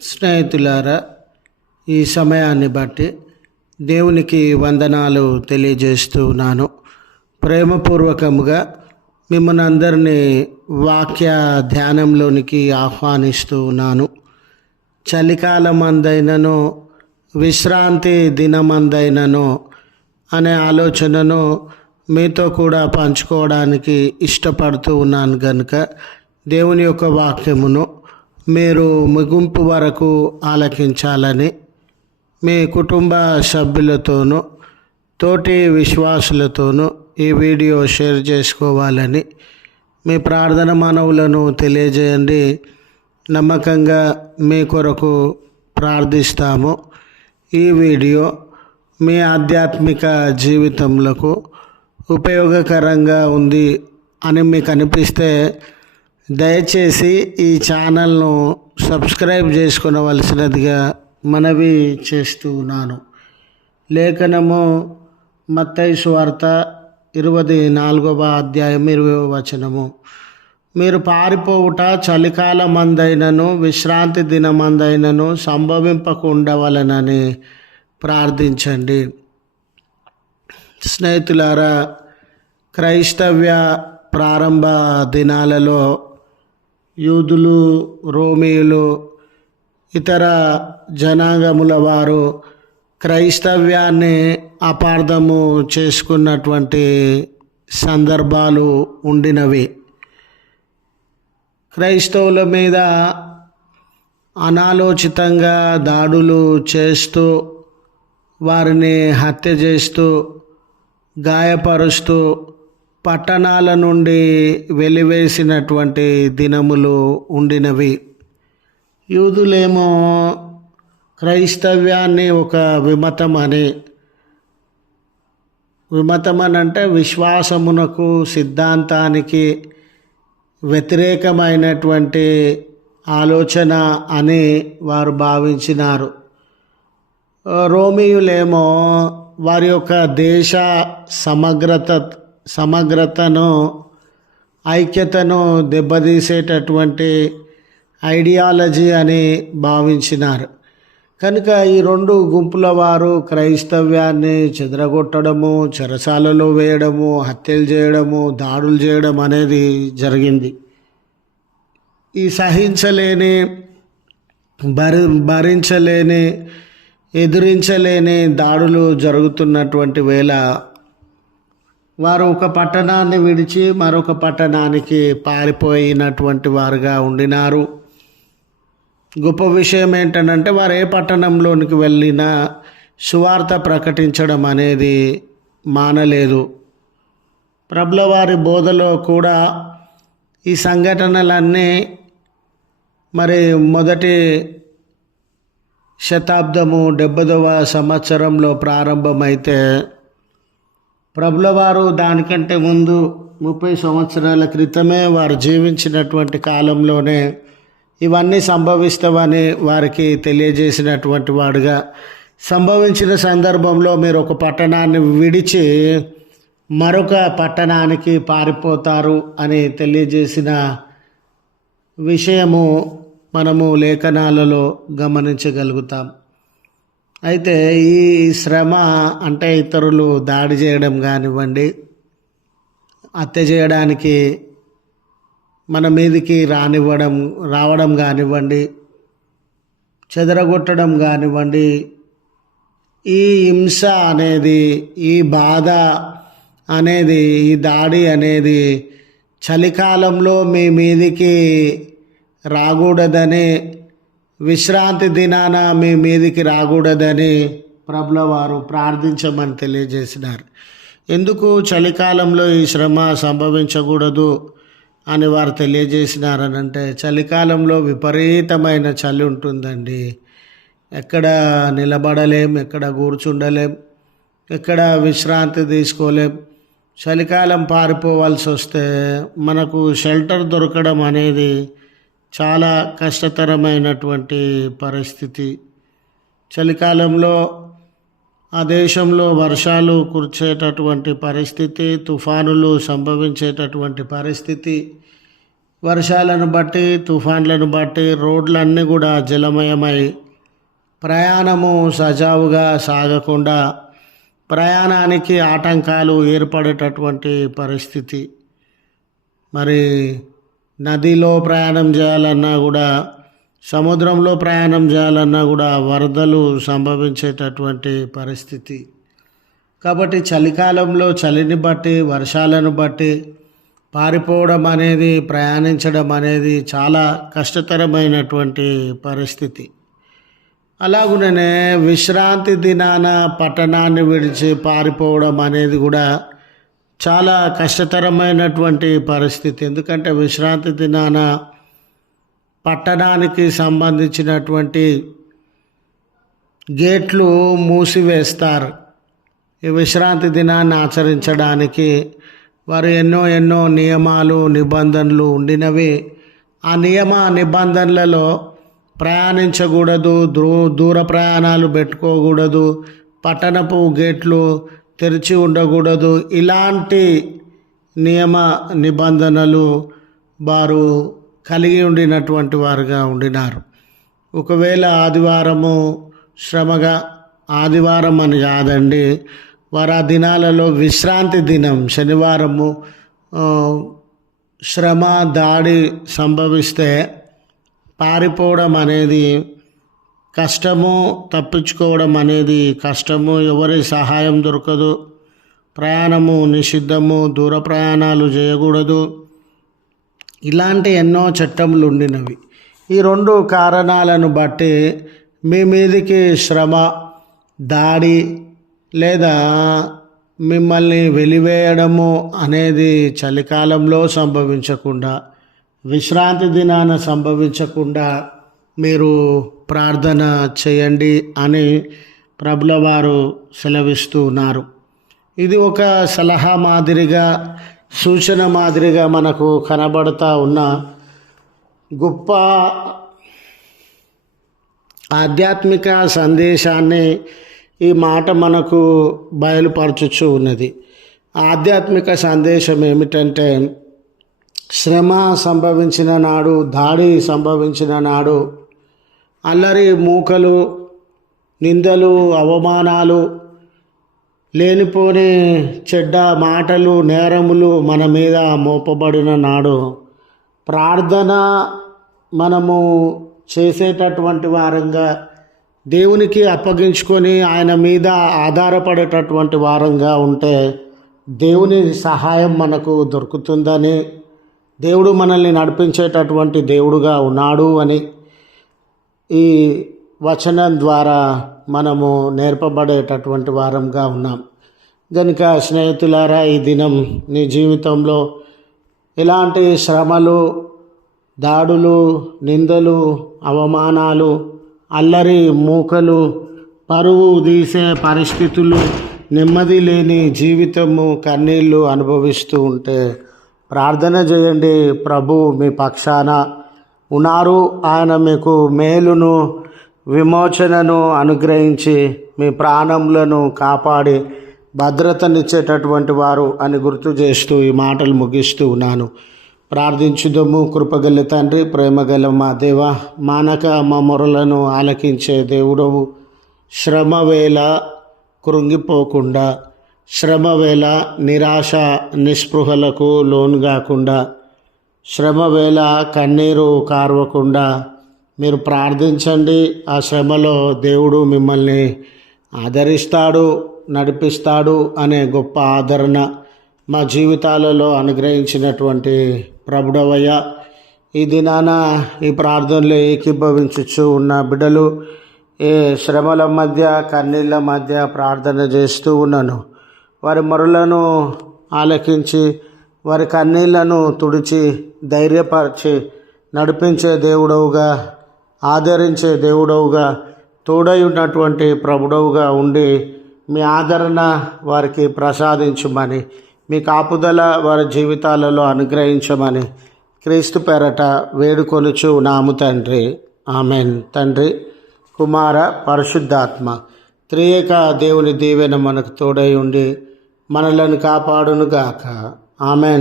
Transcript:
స్నేహితులారా, ఈ సమయాన్ని బట్టి దేవునికి వందనాలు తెలియజేస్తూ ఉన్నాను. ప్రేమపూర్వకముగా మిమ్మల్ని అందరినీ వాక్య ధ్యానంలోనికి ఆహ్వానిస్తూ ఉన్నాను. చలికాలం అందైనను విశ్రాంతి దినమందైనను అనే ఆలోచనను మీతో కూడా పంచుకోవడానికి ఇష్టపడుతూ ఉన్నాను కనుక దేవుని యొక్క వాక్యమును మీరు ముగింపు వరకు ఆలకించాలని మీ కుటుంబ సభ్యులతోనూ తోటి విశ్వాసులతోనూ ఈ వీడియో షేర్ చేసుకోవాలని మీ ప్రార్థన మనవులను తెలియజేయండి. నమ్మకంగా మీ కొరకు ప్రార్థిస్తాము. ఈ వీడియో మీ ఆధ్యాత్మిక జీవితంలో ఉపయోగకరంగా ఉంది అని మీకు అనిపిస్తే దయచేసి ఈ ఛానల్ను సబ్స్క్రైబ్ చేసుకునవలసినదిగా మనవి చేస్తూ ఉన్నాను. లేఖనము మత్తయి సువార్త 24వ అధ్యాయం 20వ వచనము. మీరు పారిపోవుట చలికాలమందైనను విశ్రాంతి దినమందైనను సంభవింపకుండవలనని ప్రార్థించండి. స్నేహితులారా, క్రైస్తవ్య ప్రారంభ దినాలలో యూదులు, రోమీయులు, ఇతర జనాంగముల వారు క్రైస్తవ్యాన్ని అపార్థము చేసుకున్నటువంటి సందర్భాలు ఉండినవి. క్రైస్తవుల మీద అనాలోచితంగా దాడులు చేస్తూ వారిని హత్య చేస్తూ గాయపరుస్తూ పట్టణాల నుండి వెలివేసినటువంటి దినములు ఉండినవి. యూదులేమో క్రైస్తవ్యాన్ని ఒక విమతమనంటే విశ్వాసమునకు సిద్ధాంతానికి వ్యతిరేకమైనటువంటి ఆలోచన అని వారు భావించినారు. రోమియులేమో వారి యొక్క దేశ సమగ్రతను ఐక్యతను దెబ్బతీసేటటువంటి ఐడియాలజీ అని భావించినారు. కనుక ఈ రెండు గుంపుల వారు క్రైస్తవ్యాన్ని చెదరగొట్టడము, చెరసాలలో వేయడము, హత్యలు చేయడము, దాడులు చేయడం అనేది జరిగింది. ఈ సహించలేని, భరించలేని, ఎదిరించలేని దాడులు జరుగుతున్నటువంటి వేళ వారు ఒక పట్టణాన్ని విడిచి మరొక పట్టణానికి పారిపోయినటువంటి వారుగా ఉండినారు. గొప్ప విషయం ఏంటంటే వారు ఏ పట్టణంలోనికి వెళ్ళినా సువార్త ప్రకటించడం అనేది మానలేదు. ప్రభుల వారి బోధలో కూడా ఈ సంఘటనలన్నీ మరి మొదటి శతాబ్దము 70వ సంవత్సరంలో ప్రారంభమైతే ప్రభుల వారు దానికంటే ముందు 30 సంవత్సరాల క్రితమే వారు జీవించినటువంటి కాలంలోనే ఇవన్నీ సంభవిస్తావని వారికి తెలియజేసినటువంటి వాడుగా, సంభవించిన సందర్భంలో మీరు ఒక పట్టణాన్ని విడిచి మరొక పట్టణానికి పారిపోతారు అని తెలియజేసిన విషయము మనము లేఖనాలలో గమనించగలుగుతాం. అయితే ఈ శ్రమ అంటే ఇతరులు దాడి చేయడం కానివ్వండి, హత్య చేయడానికి మన మీదికి రావడం కానివ్వండి, చెదరగొట్టడం కానివ్వండి, ఈ హింస అనేది, ఈ బాధ అనేది, ఈ దాడి అనేది చలికాలంలో మీ మీదికి రాకూడదని, విశ్రాంతి దినాన మీ మీదికి రాకూడదని ప్రభుల వారు ప్రార్థించమని తెలియజేసినారు. ఎందుకు చలికాలంలో ఈ శ్రమ సంభవించకూడదు అని వారు తెలియజేసినారనంటే, చలికాలంలో విపరీతమైన చలి ఉంటుందండి. ఎక్కడ నిలబడలేం, ఎక్కడ కూర్చుండలేం, ఎక్కడ విశ్రాంతి తీసుకోలేం. చలికాలం పారిపోవాల్సి వస్తే మనకు షెల్టర్ దొరకడం అనేది చాలా కష్టతరమైనటువంటి పరిస్థితి. చలికాలంలో ఆ దేశంలో వర్షాలు కురిచేటటువంటి పరిస్థితి, తుఫానులు సంభవించేటటువంటి పరిస్థితి, వర్షాలను బట్టి, తుఫాన్లను బట్టి రోడ్లన్నీ కూడా జలమయమై ప్రయాణము సజావుగా సాగకుండా ప్రయాణానికి ఆటంకాలు ఏర్పడేటటువంటి పరిస్థితి. మరి నదిలో ప్రయాణం చేయాలన్నా కూడా, సముద్రంలో ప్రయాణం చేయాలన్నా కూడా వరదలు సంభవించేటటువంటి పరిస్థితి. కాబట్టి చలికాలంలో చలిని బట్టి, వర్షాలను బట్టి పారిపోవడం అనేది, ప్రయాణించడం అనేది చాలా కష్టతరమైనటువంటి పరిస్థితి. అలాగుననే విశ్రాంతి దినాన పట్టణాన్ని విడిచి పారిపోవడం అనేది కూడా చాలా కష్టతరమైనటువంటి పరిస్థితి. ఎందుకంటే విశ్రాంతి దినాన పట్టణానికి సంబంధించినటువంటి గేట్లు మూసివేస్తారు. ఈ విశ్రాంతి దినాన్ని ఆచరించడానికి వారు ఎన్నో నియమాలు, నిబంధనలు ఉండినవి. ఆ నియమ నిబంధనలలో ప్రయాణించకూడదు, దూర ప్రయాణాలు పెట్టుకోకూడదు, పట్టణపు గేట్లు తెరిచి ఉండకూడదు. ఇలాంటి నియమ నిబంధనలు వారు కలిగి ఉండినటువంటి వారుగా ఉండినారు. ఒకవేళ ఆదివారము శ్రమగా, ఆదివారం అని కాదండి, వారు ఆ దినాలలో విశ్రాంతి దినం శనివారము శ్రమ, దాడి సంభవిస్తే పారిపోవడం అనేది కష్టము, తప్పించుకోవడం అనేది కష్టము. ఎవరి సహాయం దొరకదు, ప్రయాణము నిషిద్ధము, దూర ప్రయాణాలు చేయకూడదు. ఇలాంటి ఎన్నో చట్టములు ఉండినవి. ఈ రెండు కారణాలను బట్టి మీ మీదికి శ్రమ, దాడి లేదా మిమ్మల్ని వెలివేయడము అనేది చలికాలంలో సంభవించకుండా, విశ్రాంతి దినాన సంభవించకుండా మీరు ప్రార్థన చేయండి అని ప్రభుల వారు సెలవిస్తూ ఉన్నారు. ఇది ఒక సలహా మాదిరిగా, సూచన మాదిరిగా మనకు కనబడతా ఉన్న గొప్ప ఆధ్యాత్మిక సందేశాన్ని ఈ మాట మనకు బయలుపరచుచూ ఉన్నది. ఆధ్యాత్మిక సందేశం ఏమిటంటే, శ్రమ సంభవించిన నాడు, దాడి సంభవించిన నాడు అల్లరి మూకలు, నిందలు, అవమానాలు, లేనిపోని చెడ్డ మాటలు, నేరములు మన మీద మోపబడిన నాడు ప్రార్థన మనము చేసేటటువంటి వారంగా, దేవునికి అప్పగించుకొని ఆయన మీద ఆధారపడేటటువంటి వారంగా ఉంటే దేవుని సహాయం మనకు దొరుకుతుందని, దేవుడు మనల్ని నడిపించేటటువంటి దేవుడుగా ఉన్నాడు అని ఈ వచనం ద్వారా మనము నేర్పబడేటటువంటి వారంగా ఉన్నాం. కనుక స్నేహితులారా, ఈ దినం నీ జీవితంలో ఇలాంటి శ్రమలు, దాడులు, నిందలు, అవమానాలు, అల్లరి మూకలు, పరువు తీసే పరిస్థితులు, నెమ్మది లేని జీవితము, కన్నీళ్ళు అనుభవిస్తూ ఉంటే ప్రార్థన చేయండి. ప్రభు మీ పక్షాన ఉన్నారు. ఆయన మీకు మేలును, విమోచనను అనుగ్రహించి మీ ప్రాణములను కాపాడి భద్రతనిచ్చేటటువంటి వారు అని గుర్తు చేస్తూ ఈ మాటలు ముగిస్తూ ఉన్నాను. ప్రార్థించుదము. కృపగల తండ్రి, ప్రేమగల మా దేవ, మానక మా మొరలను ఆలకించే దేవుడవు, శ్రమ వేళ కృంగిపోకుండా, శ్రమ వేళ నిరాశ నిస్పృహలకు లోను కాకుండా, శ్రమ వేళ కన్నీరు కార్వకుండా మీరు ప్రార్థించండి. ఆ శ్రమలో దేవుడు మిమ్మల్ని ఆదరిస్తాడు, నడిపిస్తాడు అనే గొప్ప ఆదరణ మా జీవితాలలో అనుగ్రహించినటువంటి ప్రభుడవయ్య, ఈ దినాన ఈ ప్రార్థనలో ఏకీభవించుచు ఉన్న బిడ్డలు ఏ శ్రమల మధ్య, కన్నీళ్ళ మధ్య ప్రార్థన చేస్తూ ఉన్నాను. వారి మొరలను ఆలకించి, వారి కన్నీళ్లను తుడిచి, ధైర్యపరిచి నడిపించే దేవుడవుగా, ఆదరించే దేవుడవుగా, తోడై ఉన్నటువంటి ప్రభుడవుగా ఉండి మీ ఆదరణ వారికి ప్రసాదించమని, మీ కాపుదల వారి జీవితాలలో అనుగ్రహించమని క్రీస్తు పేరట వేడుకొనుచు నాము తండ్రి. ఆమెన్. తండ్రి, కుమార, పరిశుద్ధాత్మ త్రియేక దేవుని దీవెన మనకు తోడై ఉండి మనలను కాపాడునుగాక. ఆమెన్.